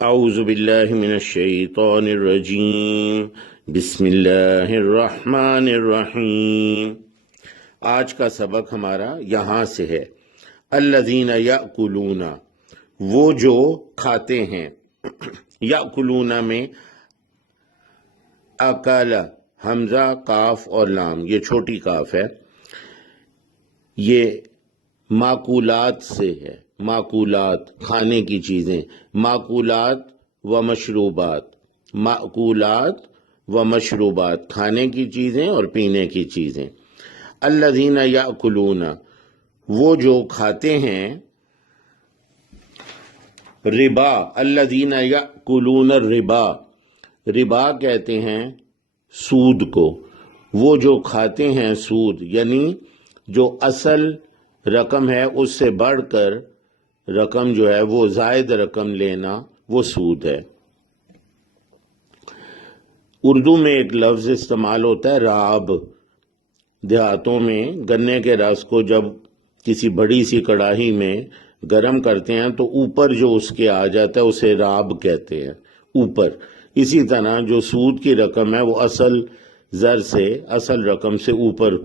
اعوذ باللہ من الشیطان الرجیم بسم اللہ الرحمن الرحیم۔ آج کا سبق ہمارا یہاں سے ہے۔ الذین یأکلون، وہ جو کھاتے ہیں۔ یأکلون میں اکل، حمزہ، کاف اور لام، یہ چھوٹی کاف ہے، یہ ماکولات سے ہے۔ ماکولات کھانے کی چیزیں، ماکولات و مشروبات، ماکولات و مشروبات کھانے کی چیزیں اور پینے کی چیزیں۔ الذین یأکلون، وہ جو کھاتے ہیں، ربا، الذین یأکلون الربا، ربا کہتے ہیں سود کو۔ وہ جو کھاتے ہیں سود، یعنی جو اصل رقم ہے اس سے بڑھ کر رقم جو ہے وہ زائد رقم لینا، وہ سود ہے۔ اردو میں ایک لفظ استعمال ہوتا ہے راب۔ دیہاتوں میں گنے کے رس کو جب کسی بڑی سی کڑاہی میں گرم کرتے ہیں تو اوپر جو اس کے آ جاتا ہے اسے راب کہتے ہیں، اوپر۔ اسی طرح جو سود کی رقم ہے وہ اصل زر سے، اصل رقم سے اوپر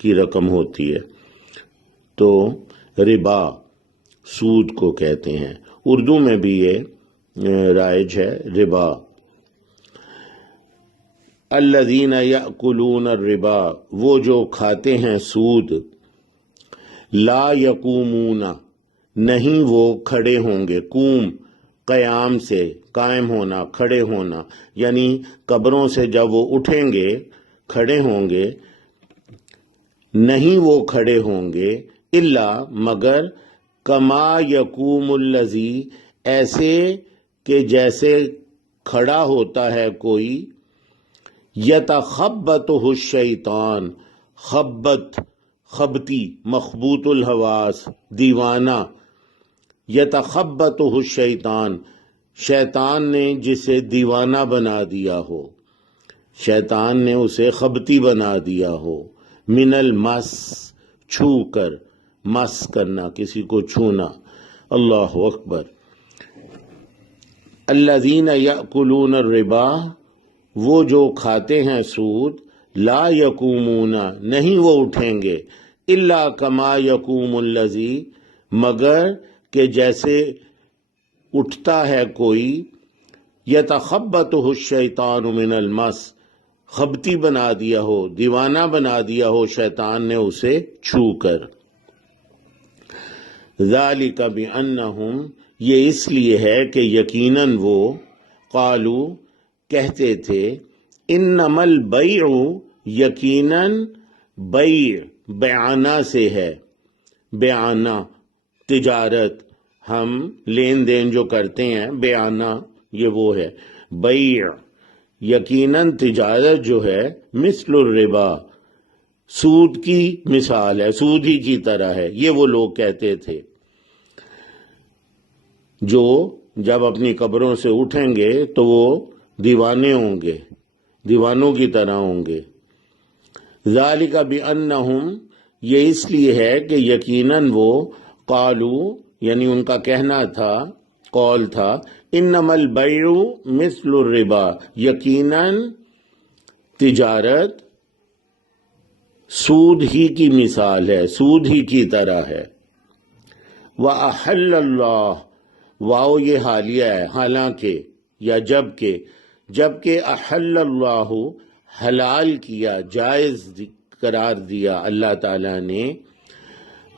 کی رقم ہوتی ہے، تو ربا سود کو کہتے ہیں۔ اردو میں بھی یہ رائج ہے، ربا۔ الذین یأکلون الربا، وہ جو کھاتے ہیں سود، لا یقومون، نہیں وہ کھڑے ہوں گے۔ قوم قیام سے، قائم ہونا، کھڑے ہونا، یعنی قبروں سے جب وہ اٹھیں گے، کھڑے ہوں گے، نہیں وہ کھڑے ہوں گے، الا مگر، کما یقوم الذی، ایسے کہ جیسے کھڑا ہوتا ہے کوئی، یتخبطہ الشیطان، خبت، خبتی، مخبوط الحواس، دیوانہ، یتخبطہ الشیطان، شیطان نے جسے دیوانہ بنا دیا ہو، شیطان نے اسے خبتی بنا دیا ہو، من المس، چھو کر، مس کرنا، کسی کو چھونا۔ اللہ اکبر۔ الذین یأکلون الربا، وہ جو کھاتے ہیں سود، لا یقومون، نہیں وہ اٹھیں گے، الا کما یقوم الذی، مگر کہ جیسے اٹھتا ہے کوئی، یتخبطہ الشیطان من المس، خبتی بنا دیا ہو، دیوانہ بنا دیا ہو شیطان نے اسے چھو کر۔ ذالک بانہم، یہ اس لیے ہے کہ یقیناً وہ، قالو، کہتے تھے، انما البیع، یقیناً بیع، بیعانہ سے ہے، بیعانہ تجارت، ہم لین دین جو کرتے ہیں، بیعانہ یہ وہ ہے، بیع، یقیناً تجارت جو ہے، مثل الربا، سود کی مثال ہے، سود ہی کی طرح ہے، یہ وہ لوگ کہتے تھے جو جب اپنی قبروں سے اٹھیں گے تو وہ دیوانے ہوں گے، دیوانوں کی طرح ہوں گے۔ ذالک بانہم، یہ اس لیے ہے کہ یقیناً وہ، قالو، یعنی ان کا کہنا تھا، قول تھا، انما البیع مثل الربا، یقیناً تجارت سود ہی کی مثال ہے، سود ہی کی طرح ہے۔ وَأَحَلَّ اللَّهُ، واو یہ حالیہ ہے، حالانکہ یا جبکہ احل اللہ، حلال کیا، جائز قرار دیا اللہ تعالیٰ نے،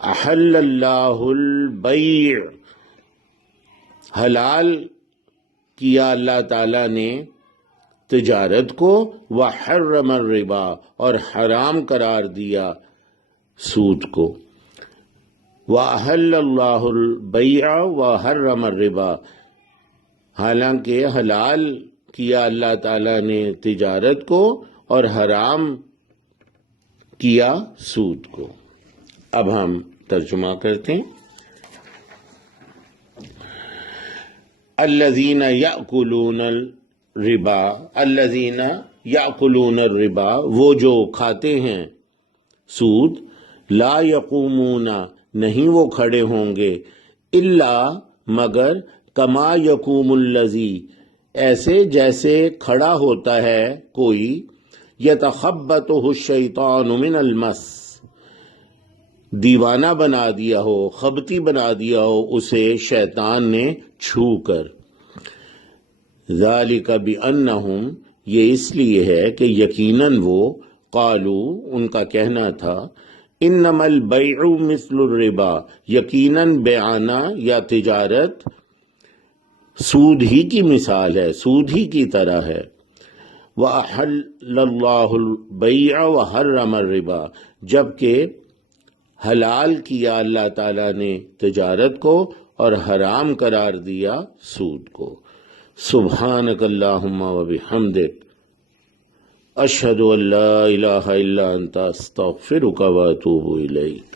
احل اللہ البیع، حلال کیا اللہ تعالیٰ نے تجارت کو، وحرم الربا، اور حرام قرار دیا سود کو۔ وَأَحَلَّ اللَّهُ الْبَيْعَ وَحَرَّمَ الرِّبَا، حالانکہ حلال کیا اللہ تعالیٰ نے تجارت کو اور حرام کیا سود کو۔ اب ہم ترجمہ کرتے ہیں۔ الذین یأکلون الربا، الذین یأکلون الربا، وہ جو کھاتے ہیں سود، لا یقومون، نہیں وہ کھڑے ہوں گے، الا، مگر، کما یقوم الذی، ایسے جیسے کھڑا ہوتا ہے کوئی، یتخبطہ الشیطان من المس، دیوانہ بنا دیا ہو، خبتی بنا دیا ہو اسے شیطان نے چھو کر۔ ذالک بانہم، یہ اس لیے ہے کہ یقیناً وہ، قالو، ان کا کہنا تھا، انما البیع مثل الربا، یقیناً بیعانہ یا تجارت سود ہی کی مثال ہے، سود ہی کی طرح ہے۔ وَأَحَلَّ اللَّهُ الْبَيْعَ وَحَرَّمَ الرِّبَا، جبکہ حلال کیا اللہ تعالیٰ نے تجارت کو اور حرام قرار دیا سود کو۔ سبحانک اللہم وبحمدک، اشہد ان لا الہ الا انت، استغفرک واتوب الیک۔